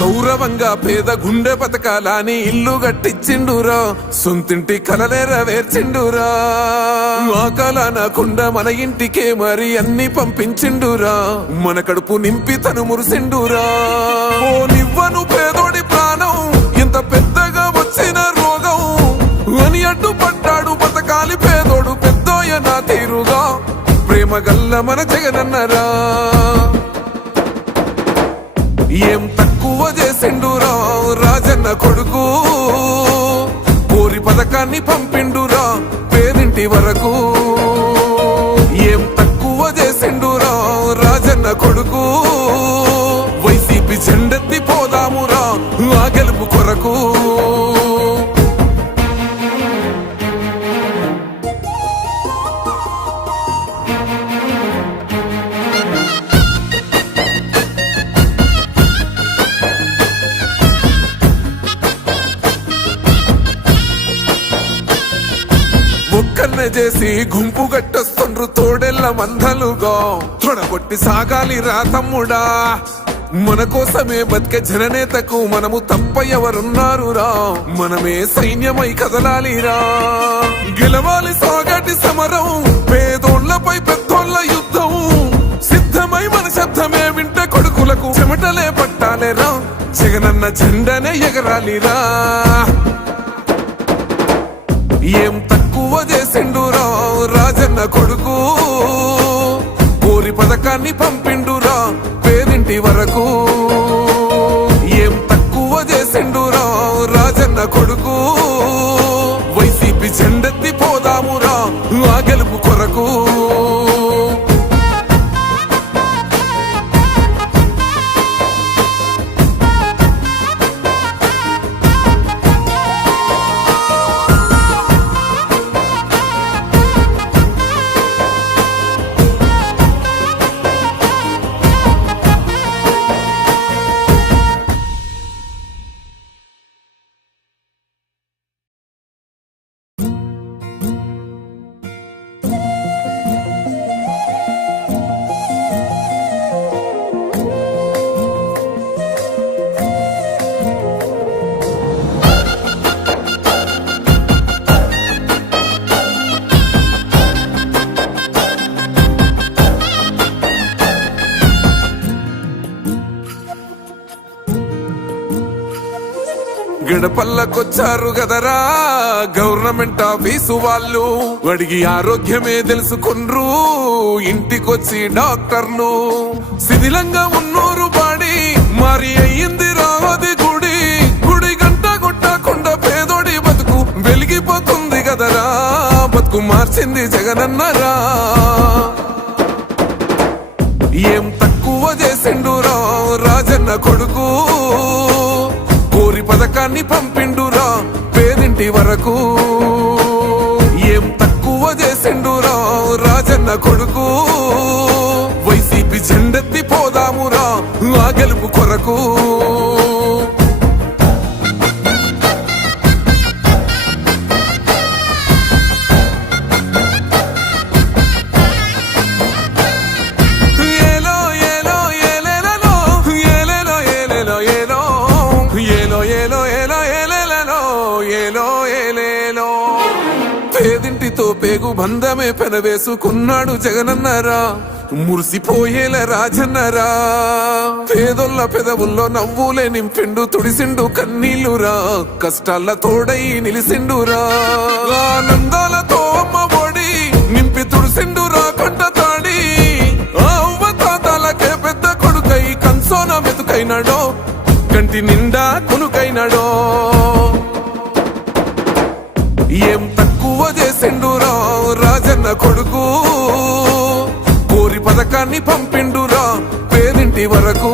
గౌరవంగా పేద గుండె బతకాలని ఇల్లు గట్టిచ్చిండురా, సొంతింటి కలలేరవేర్చిండురా. ఆకలనకుండా మన ఇంటికే మరి అన్ని పంపించిండురా, మన కడుపు నింపి తను మురిసిండురా. ఓ నివ్వను పేదోడి ప్రాణం ఇంత పెద్దగా వచ్చిన రోగం అని అడ్డుపడ్డాడు బతకాలి పేదోడు పెద్దోయ నా తీరుగా. ప్రేమ గల్ల మన జగనన్నరా, ఏం తక్కువ చేసిండురా రాజన్న కొడుకు. కోరి పథకాన్ని పంపిండురా పేదింటి వరకు. ఏం తక్కువ చేసిండురా రాజన్న కొడుకు. వైసీపీ జెండెత్తి పోదామురా ఆ గెలుపు కొరకు. ఒక్కన్నే చేసి గుంపు గట్టొస్తుండ్రు తోడెల్ల మందలుగా. తొడగొట్టి సాగాలి రా తమ్ముడా, మన కోసమే బతికే జననేతకు మనము తప్ప ఎవరున్నారు రా. మనమే సైన్యమై కదలాలిరా, గెలవాలి సాగటి సమరం, పేదోళ్లపై పెద్దోళ్ల యుద్ధం. సిద్ధమై మన శబ్దమే వింటే కొడుకులకు చెమటలే పట్టాలేరా, జగనన్న జెండనే ఎగరాలిరా. ఏం తక్కువ చేసిండురా రాజన్న కొడుకు. కోరి పథకాన్ని పంపిండురా పేదింటి వరకు. ఏం తక్కువ చేసిండురా రాజన్న కొడుకు. వైసీపీ జెండెత్తి పోదామురా ఆ గెలుపు కొరకు. గడపల్లకొచ్చారు గదరా గవర్నమెంట్ ఆఫీసు వాళ్ళు. అడిగి ఆరోగ్యమే తెలుసుకుండ్రు ఇంటికొచ్చి డాక్టర్లు. శిథిలంగా ఉన్నూరు బాడి మరి అయ్యింది రావది గుడి. గుడి గంట కొట్టకుండా పేదోడి బతుకు వెలిగిపోతుంది గదరా, బతుకు మార్చింది జగనన్నరా. ఏం తక్కువ చేసిండురా రాజన్న కొడుకు. కోరి పథకాన్ని పంపిండురా పేదింటి వరకు. ఏం తక్కువ చేసిండురా రాజన్న కొడుకు. వైసీపీ జెండెత్తి పోదామురా ఆ గెలుపు కొరకు. పేదింటితో పేగు బంధమే పెనవేసుకున్నాడు జగనన్నరా, మురిసిపోయేల రాజన్నరా. పేదొల్ల పెదవుల్లో నవ్వులే నింపిండు తుడిసిండు కన్నీళ్లురా, కష్టాల తోడై నిలిసిండురా. ఆనందాలతో అమ్మ ఒడి నింపి తుడిసిండురా కంట తాడి. అవ్వ తాతాలకే పెద్ద కొడుకై కన్సోన మెతుకైనాడో, కంటి నిండా కునుకైనాడో. ఏం తక్కువ చేసిండురా రాజన్న కొడుకు. కోరి పథకాన్ని పంపిండురా పేదింటి వరకు.